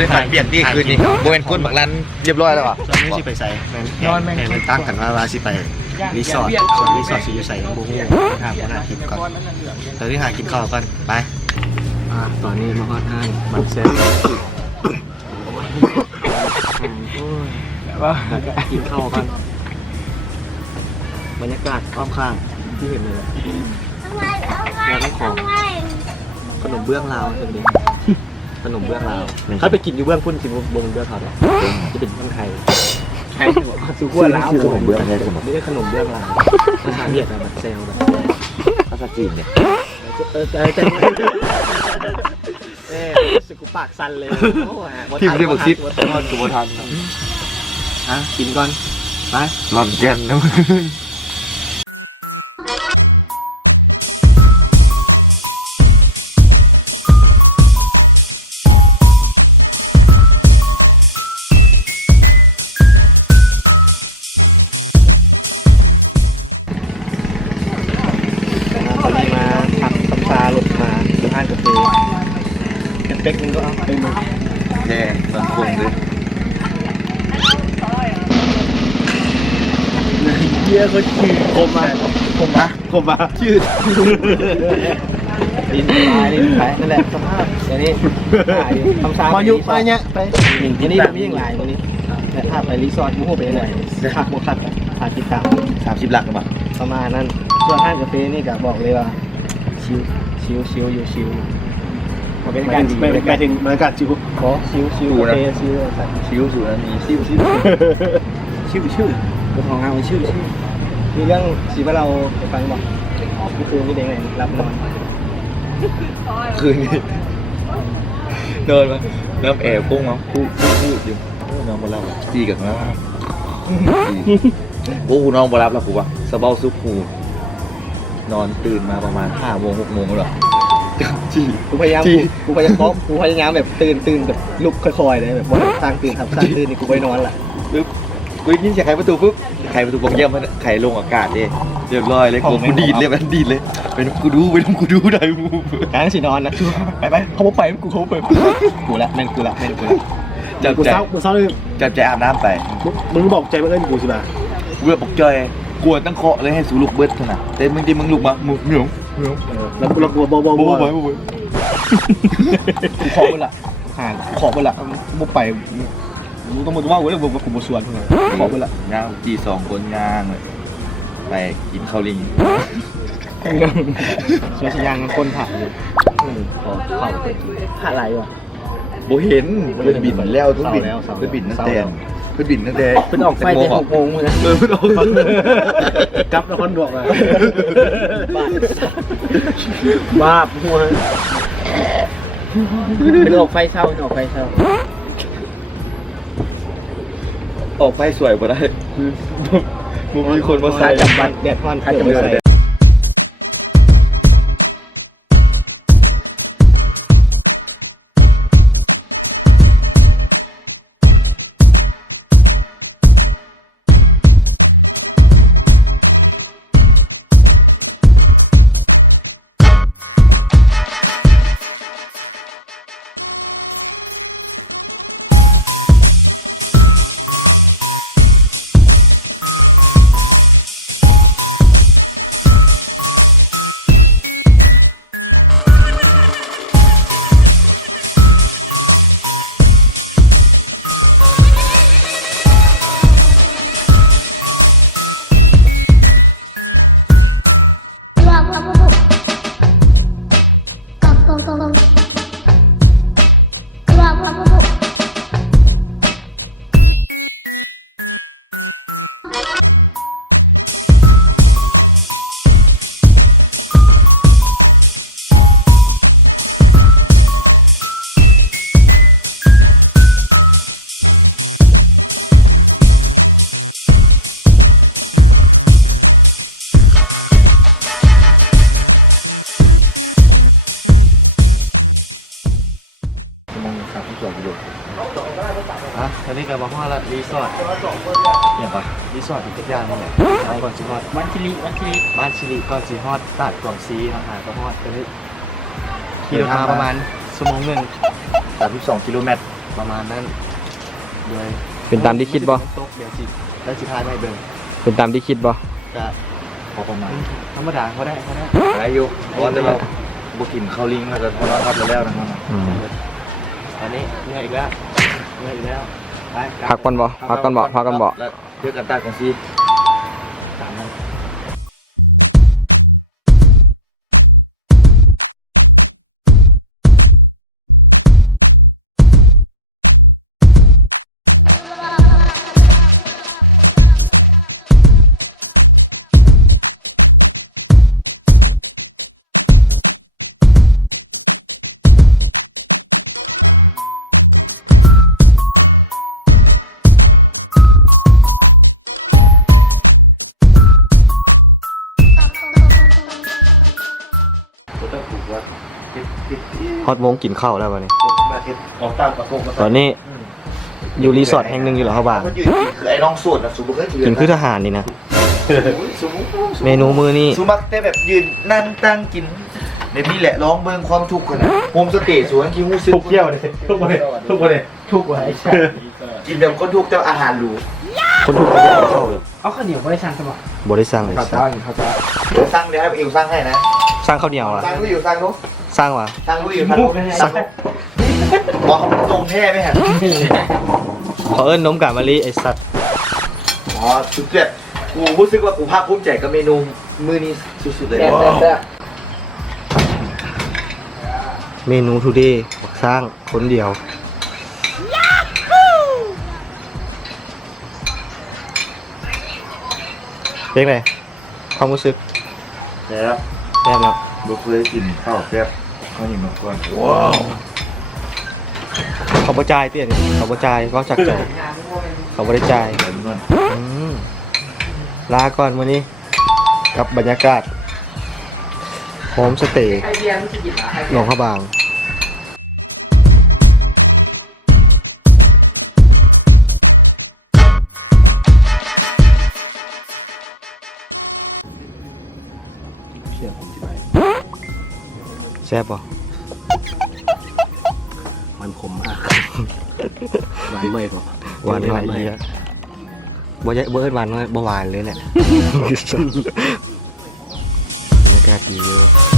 ได้ผ่านเปลี่ยนที่คืนนี้โบเห็นคนบักลันเรียบร้อยแล้วอ่ะ ส่วนนี้สิไปใส่นอนแม่งตั้งกันว่าสิไปรีสอร์ทส่วนรีสอร์ทสิอยู่ใส่บูฮูถามว่าน่าคิดก่อนตอนนี้หากินข้าวก่อนไปตอนนี้มาฮอดห้างมันเซ็ตว่ากินข้าวกันบรรยากาศอ้อมข้างที่เห็นเลยแล้วก็ของขนมเบื้องลาวใช่ไหมขนมเบื้องลาวถ้าไปกินอยู่เบื้องพุ่นกินบนเบื้องเขาเนี่ยจะเป็นคนไทยไทยสุขั้วลาวขนมเบื้องนี่คือขนมเบื้องลาวภาษาเวียดนามแบบเซลแบบภาษาจีนเนี่ยสกุปากสั่นเลยที่ไม่ได้บอกซิดนอนกูบทันกินก่อนไปหลอนแกนนะมึงเป๊กนึงก็เอาไปมาแย่มันคงเลยเยี่ยเขาชื่อคมมาชื่อดินไปนั่นแหละสภาพอย่างนี้ทำซาพอยุไปเนี่ยไปทีนี้มีอย่างไรตรงนี้แต่ถ้าไปรีสอร์ทมูฮูไปยังไงขับโมขับผ่านติดตาม30 หลักหรือเปล่าประมาณนั้นส่วนห้างกาแฟนี่ก็บอกเลยว่าชิวอยู่ชิวมันเป็นการดีไปถึงบรรยากาศชิวขอชิวชิวสุดนั้นมีชิวตัวของเราชิวมีเรื่องสีว่าเราไปฟังบอกก็คือไม่ได้ไงรับนอนคืนนี้เดินมาน้ำแอบพุ่งมาพูดอยู่น้องมาแล้วจีกับน้าโอ้น้องมารับแล้วกูวะสบายซุปกูนอนตื่นมาประมาณ5 โมง 6 โมงแล้วจีกูพยายามแบบตื่นแบบลุกค่อยๆเลยแบบว่าสร้างตื่นนี่กูไปนอนแหละกูยินเสียงไขประตูปุ๊บไขประตูบงเยี่ยมมันไขลงอากาศดิเรียบร้อยเลยกูดีดเลยมันดีดเลยเป็นกูดูได้กูการสินอนนะไปเขาไปกูกูละแม่งกูละจับใจอาบน้ำไปมึงบอกใจว่าเอ้ยกูสิบ่ากูแบบบอกใจกลัวตั้งเคาะเลยให้สูลุกเบิดขนาดแต่มึงลุกมาเหนียวแล้วกูกลัวบ่กูขอไปละมุกไปมึงต้องมาว่าเว้ยกูบ่ชวนขอไปละย่างจี2 คนย่างเลยไปกินข้าวลิงช่วยย่างคนถ่ายอยู่ขอเผาถ่ายอะไรวะโบเห็นเป็นบินแล้วทุกบินเป็นบินนั่นแต่เป็นออกไฟแต่6 โมงเลยเป็นออกกลับแล้วคนดวกอ่ะบ้าหัวเป็นออกไฟเช่าออกไฟสวยกว่าได้มึงมีคนมาใส่จับบัตรแดดร้อนใครจะมาใส่ตอนนี้กลับมาพ่อละรีสอร์ทเนี่ยปะรีสอร์ทอีกทุกอย่างนี่แหละก่อนจีฮอดบ้านชิลิก่อนจีฮอดตัดกล่องซีอาหารก็ฮอดตอนนี้ขี่รถมาประมาณ1 ชั่วโมง32 กิโลเมตร ประมาณนั้นโดย เป็นตามที่คิดบ่ ตกเดี๋ยวสิแล้วสิพายไม่เบิ่ง เป็นตามที่คิดบ่ ก็พอประมาณธรรมดาเขาได้ อะไรอยู่เพราะว่าเราบุกินข้าวลิงแล้วก็พอเราทับแล้วนะครับ อืม ตอนนี้เหนื่อยอีกแล้วไป พักก่อนบ่พักก่อนบ่พักก่อนบ่ แล้วเจอกันตากันซี ตามนั้น ก็ต้องถูกว่าติด ฮอตโมงกินข้าวแล้ววันนี้ มาเทศออกตามประกบ ตอนนี้อยู่รีสอร์ทแห่งหนึ่งอยู่เหรอครับบ้าง ก็ยืนคือไอ้น้องสวดนะสุบุเคยยืน กินคือทหารนี่นะ สุบุ เมนูมื้อนี้ สุมักแต่แบบยืนนั่งตั้งกินในนี่แหละร้องเบิ่งความทุกข์กันนะโฮมสเตย์สวนคิวซึ ทุกไว้ กินแบบคนทุกข์แต่อาหารหรู คนทุกคนได้กินข้าวเลย เอาข้าวเหนียวไว้สั่งสมัคร บ่ได้สร้างเลย ข้าวเจ้าข้าวเจ้าเดี๋ยวสร้างเดี๋ยวให้เอวสร้างให้นะ สร้างข้าวเหนียวอ่ะ สร้างรู้อยู่สร้างรู้ สร้างวะ สร้างรู้อยู่สร้างรู้สร้างบอกเขาตรงแท้ไหมฮะ ขอเอิ้นนมกาบมะลิไอ้สัตว์ อ๋อสุดเด็ดกูรู้สึกว่ากูภาคภูมิใจกับเมนูมื้อนี้สุดๆเลย เมนูทูเดย์สร้างคนเดียวเป็นไงความรู้สึก แล้ว แซ่บเนาะ บุเคยกินข้าวแซ่บข้าวเหนียวมาก่อน เขาบ่จ่ายเตี้ยนี่เขาบ่จ่ายก็จักใจเขาบ่ได้จ่าย เดี๋ยวก่อน ลาก่อนวันนี้กับบรรยากาศโฮมสเตย์หนองพระบางแซ่บป่ะ มันขมมากหวานไม่พอ หวานหวานเยอะบ่เอิ้นหวานน้อยบ่หวานเลยแหละบรรยากาศดีเยอะ